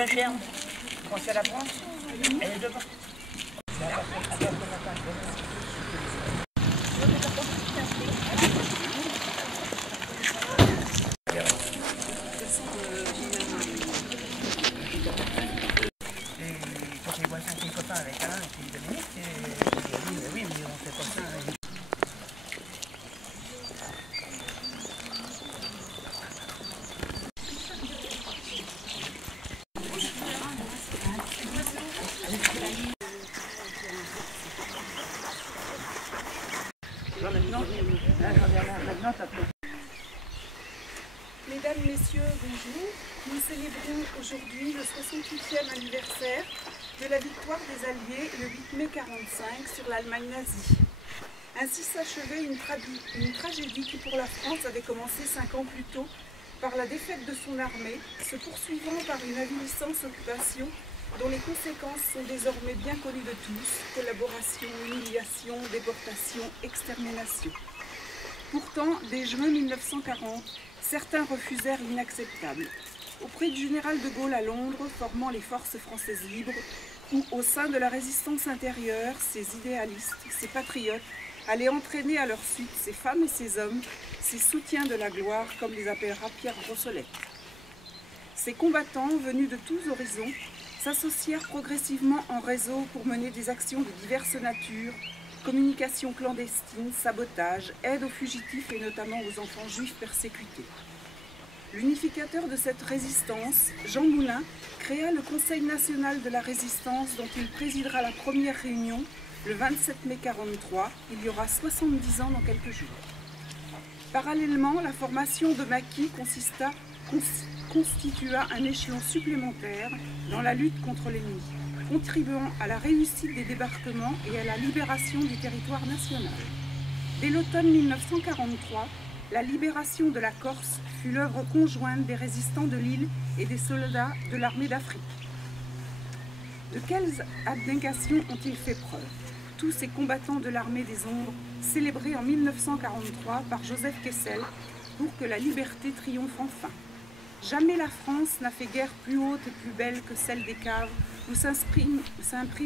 la ferme. Pensez à la France. Elle est devant. Quand il voit ça, ses copains avec un, et puis Dominique, il dit oui, mais on fait pas ça. Mesdames, Messieurs, bonjour. Nous célébrons aujourd'hui le 68e anniversaire de la victoire des Alliés le 8 mai 1945 sur l'Allemagne nazie. Ainsi s'achevait une tragédie qui pour la France avait commencé 5 ans plus tôt par la défaite de son armée, se poursuivant par une avilissante occupation dont les conséquences sont désormais bien connues de tous: collaboration, humiliation, déportation, extermination. Pourtant, dès juin 1940, certains refusèrent l'inacceptable. Auprès du général de Gaulle à Londres, formant les forces françaises libres, ou au sein de la résistance intérieure, ces idéalistes, ces patriotes, allaient entraîner à leur suite ces femmes et ces hommes, ces soutiens de la gloire, comme les appellera Pierre Brossolette. Ces combattants, venus de tous horizons, s'associèrent progressivement en réseau pour mener des actions de diverses natures: communication clandestine, sabotage, aide aux fugitifs et notamment aux enfants juifs persécutés. L'unificateur de cette résistance, Jean Moulin, créa le Conseil national de la résistance dont il présidera la première réunion le 27 mai 1943, il y aura 70 ans dans quelques jours. Parallèlement, la formation de Maquis constitua un échelon supplémentaire dans la lutte contre l'ennemi, contribuant à la réussite des débarquements et à la libération du territoire national. Dès l'automne 1943, la libération de la Corse fut l'œuvre conjointe des résistants de l'île et des soldats de l'armée d'Afrique. De quelles abnégations ont-ils fait preuve, tous ces combattants de l'armée des ombres, célébrés en 1943 par Joseph Kessel pour que la liberté triomphe enfin? Jamais la France n'a fait guerre plus haute et plus belle que celle des caves, où s'impriment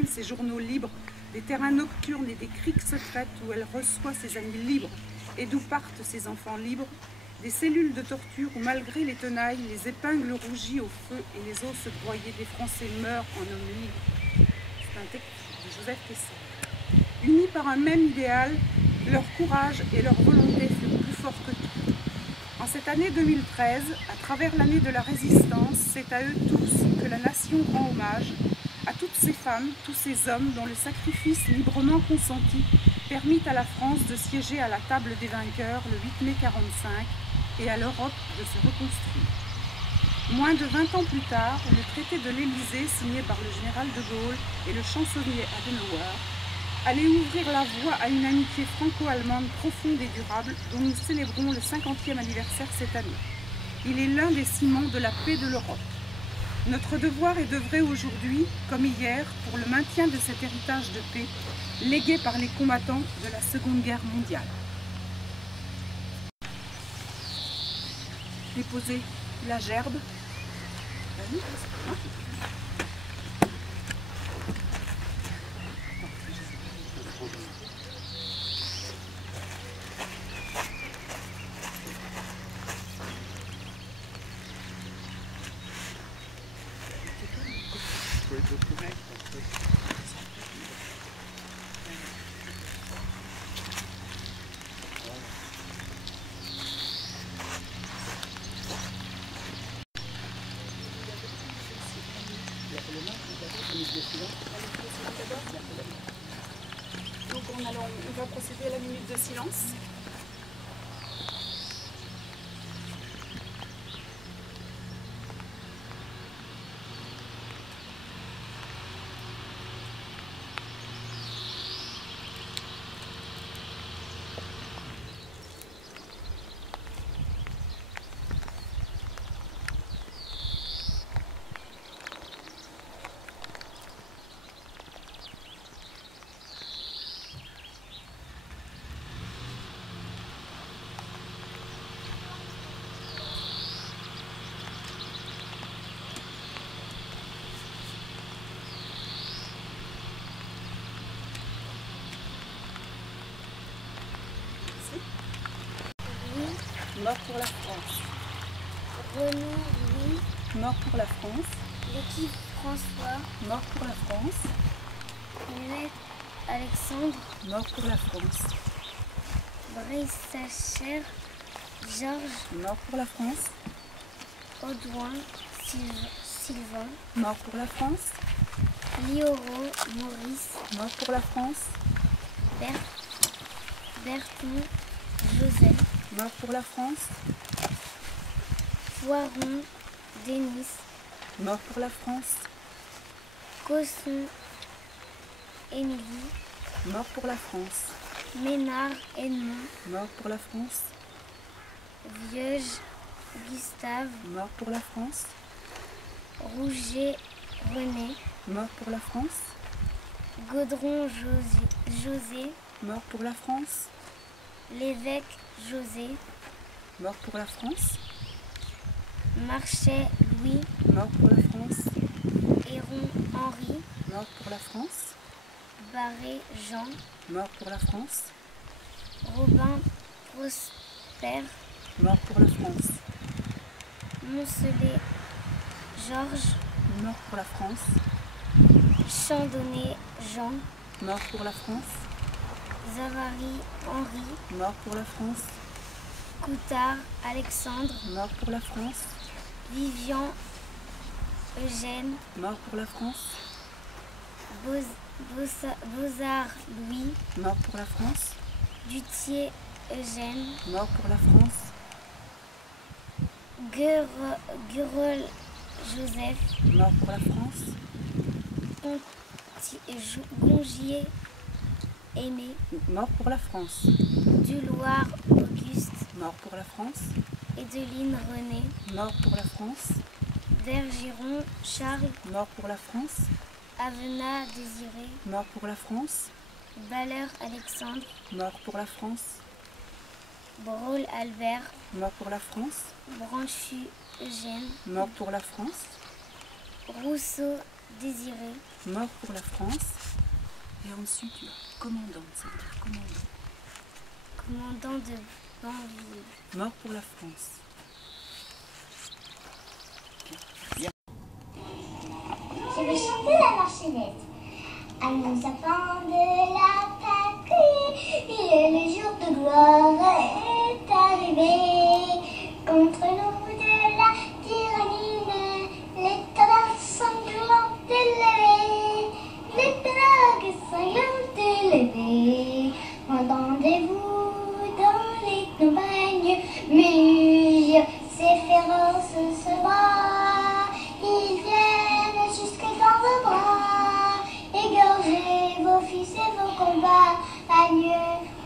ses journaux libres, des terrains nocturnes et des criques secrètes où elle reçoit ses amis libres et d'où partent ses enfants libres, des cellules de torture où, malgré les tenailles, les épingles rougies au feu et les os broyés des Français meurent en hommes libres. C'est un texte de Joseph Kessel. Unis par un même idéal, leur courage et leur volonté furent plus forts que tout. En cette année 2013, à travers l'année de la résistance, c'est à eux tous que la nation rend hommage, à toutes ces femmes, tous ces hommes dont le sacrifice librement consenti permit à la France de siéger à la table des vainqueurs le 8 mai 1945 et à l'Europe de se reconstruire. Moins de 20 ans plus tard, le traité de l'Élysée, signé par le général de Gaulle et le chancelier Adenauer, allait ouvrir la voie à une amitié franco-allemande profonde et durable dont nous célébrons le 50e anniversaire cette année. Il est l'un des ciments de la paix de l'Europe. Notre devoir est d'œuvrer aujourd'hui, comme hier, pour le maintien de cet héritage de paix légué par les combattants de la Seconde Guerre mondiale. Déposer la gerbe. Donc on va procéder à la minute de silence. Mort pour la France. Renaud Louis. Mort pour la France. L'équipe François. Mort pour la France. Muet Alexandre. Mort pour la France. Brice-Sacher. Georges. Mort pour la France. Audouin. Sylvain. Mort pour la France. Lioro Maurice. Mort pour la France. Berton Joseph. Mort pour la France. Poiron Denis. Mort pour la France. Cosson Émilie. Mort pour la France. Ménard Edmond. Mort pour la France. Vieuge Gustave. Mort pour la France. Rouget René. Mort pour la France. Gaudron José. Mort pour la France. L'évêque José. Mort pour la France. Marchais Louis. Mort pour la France. Héron Henri. Mort pour la France. Barré Jean. Mort pour la France. Robin Prosper. Mort pour la France. Moncelet Georges. Mort pour la France. Chandonnet Jean. Mort pour la France. Zavary Henri. Mort pour la France. Coutard Alexandre. Mort pour la France. Vivian Eugène. Mort pour la France. Bozard Louis. Mort pour la France. Dutier Eugène. Mort pour la France. Guerol Joseph. Mort pour la France. Gongier Aimé. Mort pour la France. Duloir Auguste. Mort pour la France. Edeline René. Mort pour la France. Bergeron Charles. Mort pour la France. Avena Désiré. Mort pour la France. Balleur Alexandre. Mort pour la France. Brault Albert. Mort pour la France. Branchu Eugène. Mort pour la France. Rousseau Désiré. Mort pour la France. Et ensuite, tu as commandant, ça veut dire commandant. Commandant de Banville. Mort pour la France. Je vais chanter la marchelette. À nos enfants de la patrie, le jour de gloire est arrivé. Contre nous de la tyrannie, les dragues sanglantes élevées, les dragues sanglantes élevées. Entendez-vous dans les campagnes mûres, ces féroces se bras, ils viennent jusque dans vos bras, égorgez vos fils et vos compagnes,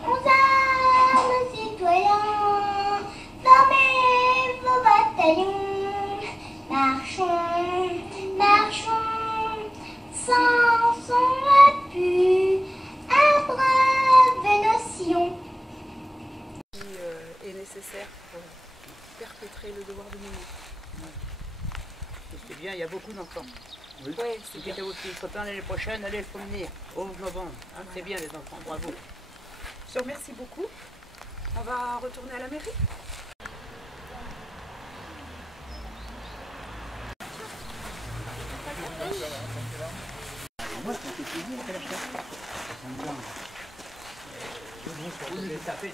aux armes citoyens, formez vos bataillons, marchons, marchons, sans son appui, abreuve nos sillons. Qui est nécessaire pour perpétrer le devoir de minuit. C'est bien, il y a beaucoup d'enfants. Oui, c'est bien. C'était aussi copains l'année prochaine, allez le promener au 11 novembre. Hein, c'est bien les enfants, bravo. Je te remercie beaucoup. On va retourner à la mairie. Moi, ça fait plaisir qu'elle achète. Ça fait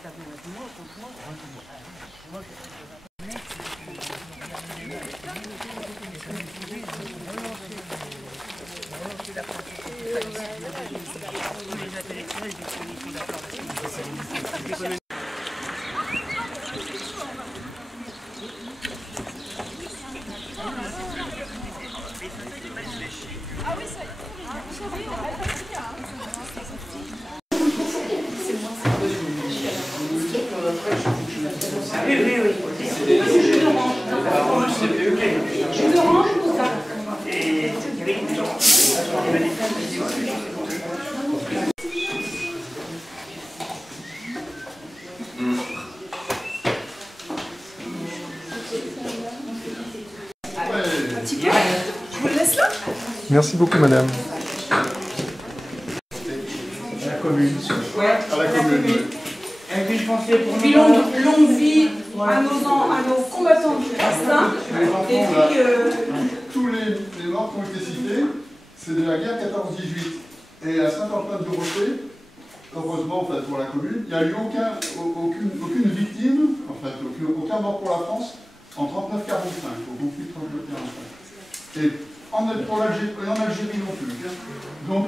Merci beaucoup, madame. À la commune. À la commune. Avec une pensée pour Puis longue vie à nos combattants du destin. Et puis tous les morts qui ont été cités, c'est de la guerre 14-18. Et à Saint-Antoine-de-Rocher, heureusement en fait, pour la commune, il n'y a eu aucune victime, en fait, aucun mort pour la France en 39-45, au conflit 39-45. Et en Algérie non plus. Donc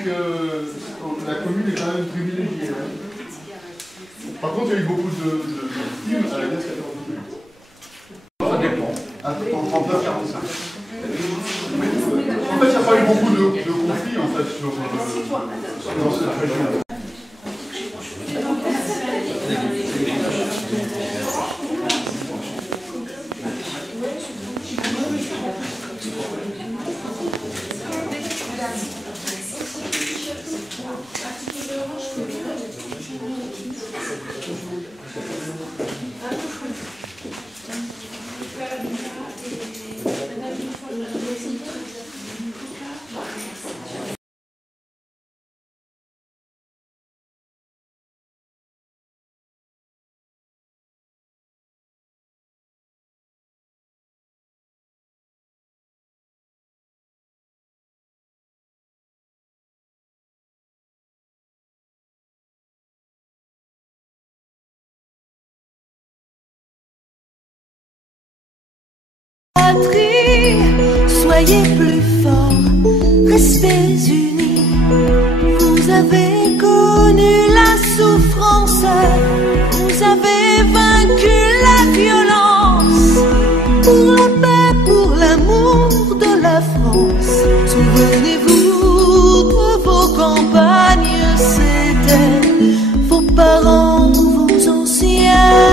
la commune est quand même privilégiée. Par contre, il y a eu beaucoup de victimes à la guerre 14-18. Ça dépend. En 39-45. En fait, il n'y a pas eu beaucoup de conflits en fait, dans cette région. Soyez plus forts, restez unis. Vous avez connu la souffrance, vous avez vaincu la violence. Pour la paix, pour l'amour de la France, souvenez-vous de vos campagnes, c'était vos parents, vos anciens.